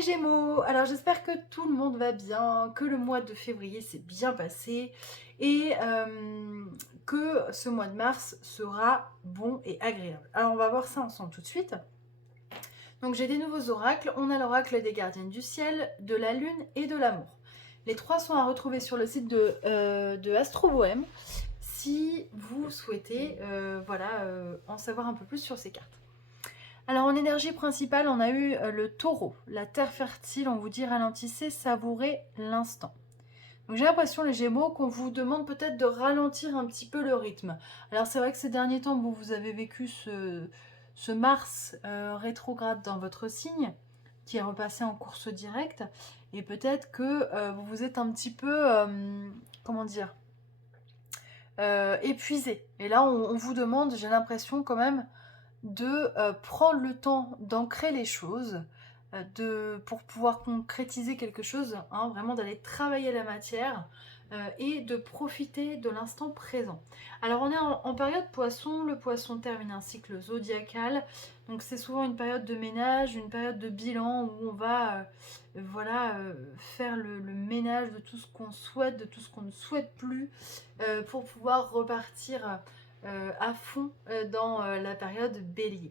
les Gémeaux, alors j'espère que tout le monde va bien, que le mois de février s'est bien passé et que ce mois de mars sera bon et agréable. Alors on va voir ça ensemble tout de suite. Donc j'ai des nouveaux oracles, on a l'oracle des gardiennes du ciel, de la lune et de l'amour. Les trois sont à retrouver sur le site de Astro Bohème si vous souhaitez en savoir un peu plus sur ces cartes. Alors en énergie principale, on a eu le taureau, la terre fertile, on vous dit ralentissez, savourez l'instant. Donc j'ai l'impression les Gémeaux qu'on vous demande peut-être de ralentir un petit peu le rythme. Alors c'est vrai que ces derniers temps, vous avez vécu ce Mars rétrograde dans votre signe, qui est repassé en course directe, et peut-être que vous vous êtes un petit peu, comment dire, épuisé. Et là on vous demande, j'ai l'impression quand même, de prendre le temps d'ancrer les choses, pour pouvoir concrétiser quelque chose, hein, vraiment d'aller travailler la matière et de profiter de l'instant présent. Alors on est en période poisson, le poisson termine un cycle zodiacal, donc c'est souvent une période de ménage, une période de bilan où on va faire le ménage de tout ce qu'on souhaite, de tout ce qu'on ne souhaite plus, pour pouvoir repartir à fond dans la période bélier.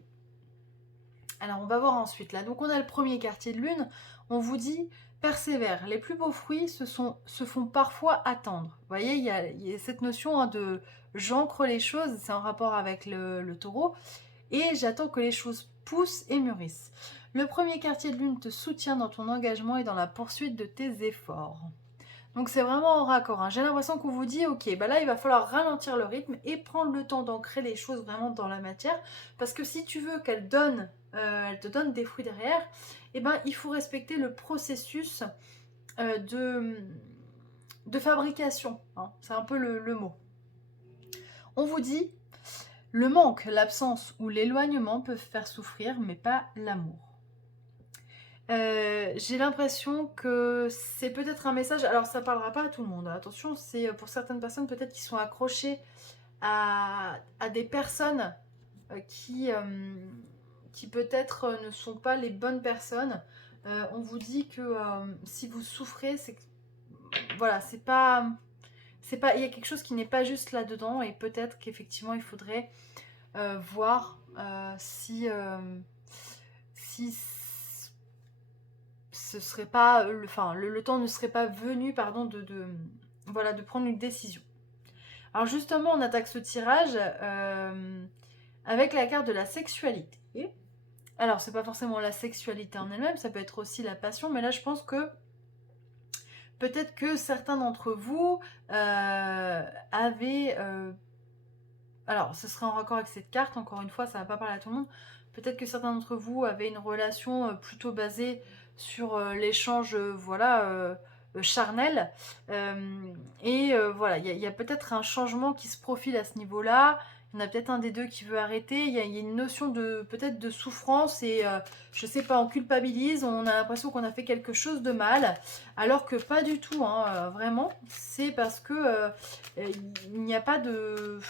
Alors on va voir ensuite là. Donc on a le premier quartier de lune. On vous dit persévère. Les plus beaux fruits se font parfois attendre. Vous voyez, il y a cette notion de j'ancre les choses. C'est en rapport avec le taureau. Et j'attends que les choses poussent et mûrissent. Le premier quartier de lune te soutient dans ton engagement et dans la poursuite de tes efforts. Donc c'est vraiment en raccord, hein. J'ai l'impression qu'on vous dit, ok, bah là il va falloir ralentir le rythme et prendre le temps d'ancrer les choses vraiment dans la matière, parce que si tu veux qu'elle te donne des fruits derrière, eh ben il faut respecter le processus euh, de, de fabrication, hein. C'est un peu le mot. On vous dit, le manque, l'absence ou l'éloignement peuvent faire souffrir, mais pas l'amour. J'ai l'impression que c'est peut-être un message, alors ça parlera pas à tout le monde, hein. Attention, c'est pour certaines personnes peut-être qui sont accrochées à des personnes qui peut-être ne sont pas les bonnes personnes. On vous dit que si vous souffrez, c'est que voilà, il y a quelque chose qui n'est pas juste là-dedans et peut-être qu'effectivement il faudrait voir si ce serait pas, le temps ne serait pas venu, pardon, de prendre une décision. Alors justement, on attaque ce tirage avec la carte de la sexualité. Alors, c'est pas forcément la sexualité en elle-même, ça peut être aussi la passion, mais là, je pense que peut-être que certains d'entre vous avaient... alors, ce serait en raccord avec cette carte, encore une fois, ça va pas parler à tout le monde. Peut-être que certains d'entre vous avaient une relation plutôt basée sur l'échange, charnel. Voilà, il y a peut-être un changement qui se profile à ce niveau-là. Il y en a peut-être un des deux qui veut arrêter. Il y a une notion de peut-être de souffrance et je sais pas, on culpabilise, on a l'impression qu'on a fait quelque chose de mal, alors que pas du tout, hein, vraiment. C'est parce que il n'y a pas de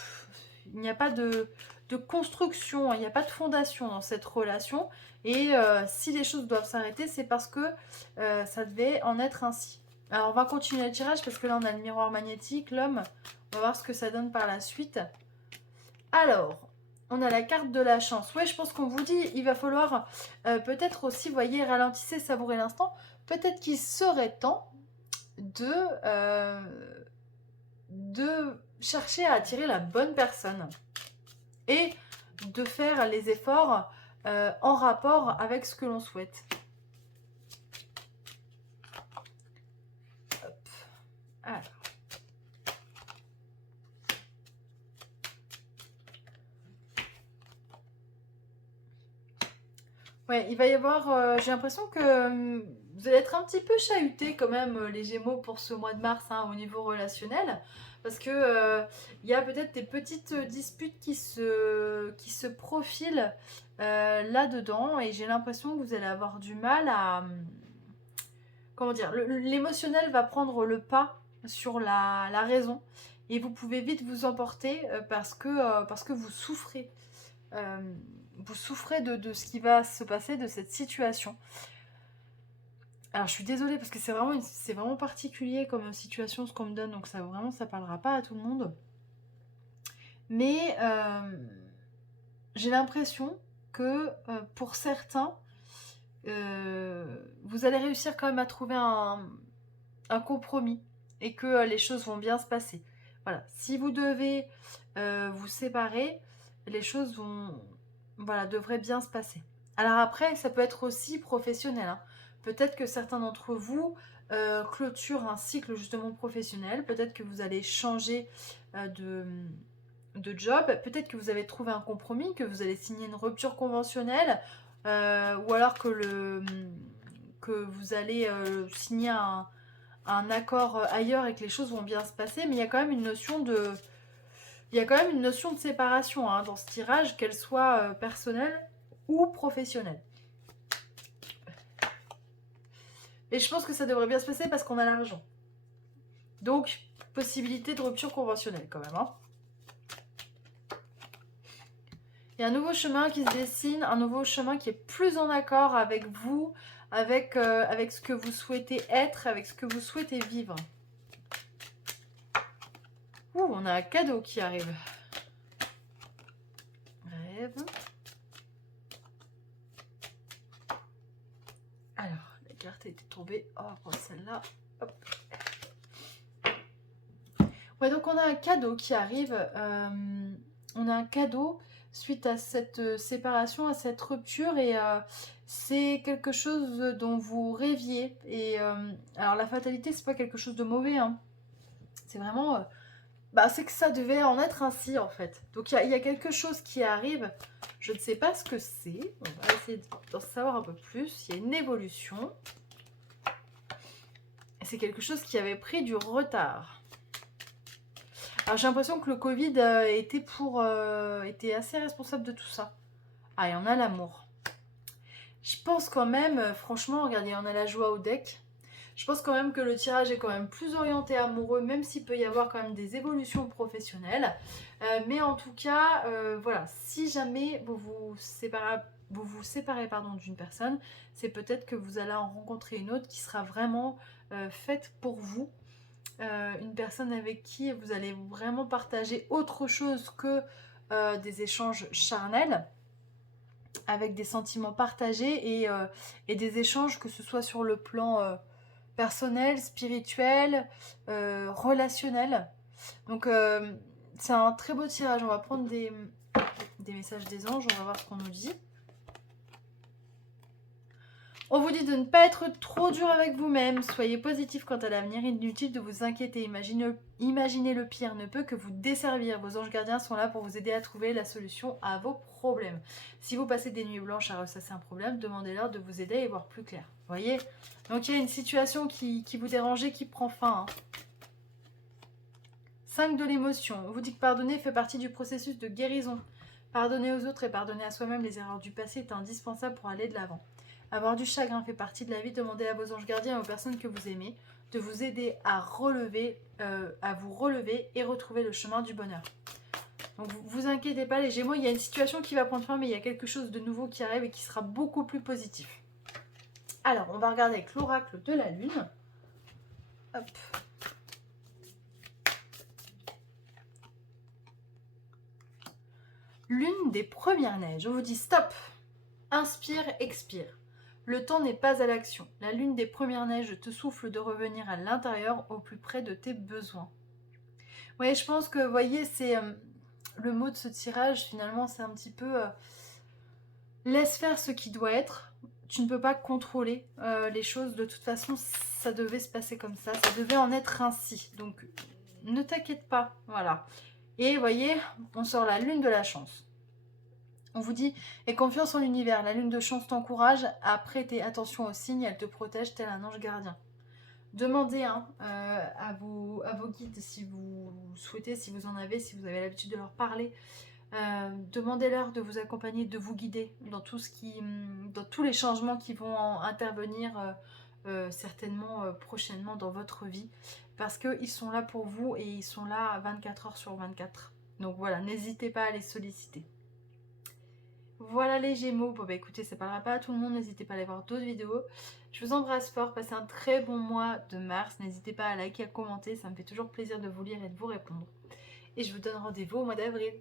de construction, il n'y a pas de fondation dans cette relation. Et si les choses doivent s'arrêter, c'est parce que ça devait en être ainsi. Alors on va continuer le tirage parce que là on a le miroir magnétique, l'homme. On va voir ce que ça donne par la suite. Alors, on a la carte de la chance. Ouais, je pense qu'on vous dit, il va falloir peut-être aussi, voyez, ralentissez, savourer l'instant. Peut-être qu'il serait temps de, euh, de chercher à attirer la bonne personne et de faire les efforts en rapport avec ce que l'on souhaite. Hop. Alors. Ouais, il va y avoir, j'ai l'impression que vous allez être un petit peu chahuté quand même, les Gémeaux, pour ce mois de mars, hein, au niveau relationnel. Parce que il y a peut-être des petites disputes qui se profilent là-dedans. Et j'ai l'impression que vous allez avoir du mal à... comment dire, l'émotionnel va prendre le pas sur la raison. Et vous pouvez vite vous emporter parce que vous souffrez. Vous souffrez de ce qui va se passer, de cette situation. Alors je suis désolée parce que c'est vraiment particulier comme situation ce qu'on me donne, donc ça vraiment ça parlera pas à tout le monde. Mais j'ai l'impression que pour certains, vous allez réussir quand même à trouver un compromis et que les choses vont bien se passer. Voilà, si vous devez vous séparer, les choses voilà, devraient bien se passer. Alors après, ça peut être aussi professionnel, hein. Peut-être que certains d'entre vous clôturent un cycle justement professionnel. Peut-être que vous allez changer de job. Peut-être que vous avez trouvé un compromis, que vous allez signer une rupture conventionnelle, ou alors que vous allez signer un accord ailleurs et que les choses vont bien se passer. Mais il y a quand même une notion de séparation hein, dans ce tirage, qu'elle soit personnelle ou professionnelle. Et je pense que ça devrait bien se passer parce qu'on a l'argent. Donc, possibilité de rupture conventionnelle quand même. Hein. Il y a un nouveau chemin qui se dessine, un nouveau chemin qui est plus en accord avec vous, avec ce que vous souhaitez être, avec ce que vous souhaitez vivre. Ouh, on a un cadeau qui arrive. Rêve. Alors, la carte était tombée. Oh, prendre celle-là. Hop. Ouais, donc on a un cadeau qui arrive. On a un cadeau suite à cette séparation, à cette rupture. Et c'est quelque chose dont vous rêviez. Et alors, la fatalité, c'est pas quelque chose de mauvais. Hein. C'est vraiment... c'est que ça devait en être ainsi, en fait. Donc, il y a quelque chose qui arrive. Je ne sais pas ce que c'est. On va essayer d'en savoir un peu plus. Il y a une évolution. Et c'est quelque chose qui avait pris du retard. Alors, j'ai l'impression que le Covid était assez responsable de tout ça. Ah, et on a l'amour. Je pense quand même, franchement, regardez, on a la joie au deck. Je pense quand même que le tirage est quand même plus orienté amoureux, même s'il peut y avoir quand même des évolutions professionnelles. Mais en tout cas, voilà, si jamais vous vous séparez pardon, d'une personne, c'est peut-être que vous allez en rencontrer une autre qui sera vraiment faite pour vous. Une personne avec qui vous allez vraiment partager autre chose que des échanges charnels, avec des sentiments partagés et des échanges, que ce soit sur le plan personnel, spirituel, relationnel. Donc c'est un très beau tirage. On va prendre des messages des anges, on va voir ce qu'on nous dit. On vous dit de ne pas être trop dur avec vous-même, soyez positif quant à l'avenir, inutile de vous inquiéter, imaginez le pire ne peut que vous desservir, vos anges gardiens sont là pour vous aider à trouver la solution à vos problèmes. Si vous passez des nuits blanches à ressasser un problème, demandez-leur de vous aider à y voir plus clair. Vous voyez? Donc il y a une situation qui vous dérangeait qui prend fin. Hein. 5 de l'émotion, on vous dit que pardonner fait partie du processus de guérison. Pardonner aux autres et pardonner à soi-même les erreurs du passé est indispensable pour aller de l'avant. Avoir du chagrin fait partie de la vie. Demandez à vos anges gardiens et aux personnes que vous aimez de vous aider à vous relever et retrouver le chemin du bonheur. Donc vous inquiétez pas les Gémeaux, il y a une situation qui va prendre fin, mais il y a quelque chose de nouveau qui arrive et qui sera beaucoup plus positif. Alors, on va regarder avec l'oracle de la Lune. Hop. Lune des premières neiges. On vous dit stop. Inspire, expire. Le temps n'est pas à l'action. La lune des premières neiges te souffle de revenir à l'intérieur, au plus près de tes besoins. Oui, je pense que, vous voyez, c'est le mot de ce tirage, finalement, c'est un petit peu laisse faire ce qui doit être. Tu ne peux pas contrôler les choses. De toute façon, ça devait se passer comme ça. Ça devait en être ainsi. Donc, ne t'inquiète pas. Voilà. Et, vous voyez, on sort la lune de la chance. On vous dit, aie confiance en l'univers, la lune de chance t'encourage à prêter attention aux signes, elle te protège tel un ange gardien. Demandez à vos guides si vous souhaitez, si vous en avez, si vous avez l'habitude de leur parler. Demandez-leur de vous accompagner, de vous guider dans dans tous les changements qui vont intervenir certainement prochainement dans votre vie. Parce qu'ils sont là pour vous et ils sont là 24 heures sur 24. Donc voilà, n'hésitez pas à les solliciter. Voilà les Gémeaux. Bon bah écoutez, ça parlera pas à tout le monde, n'hésitez pas à aller voir d'autres vidéos. Je vous embrasse fort, passez un très bon mois de mars. N'hésitez pas à liker, à commenter, ça me fait toujours plaisir de vous lire et de vous répondre. Et je vous donne rendez-vous au mois d'avril.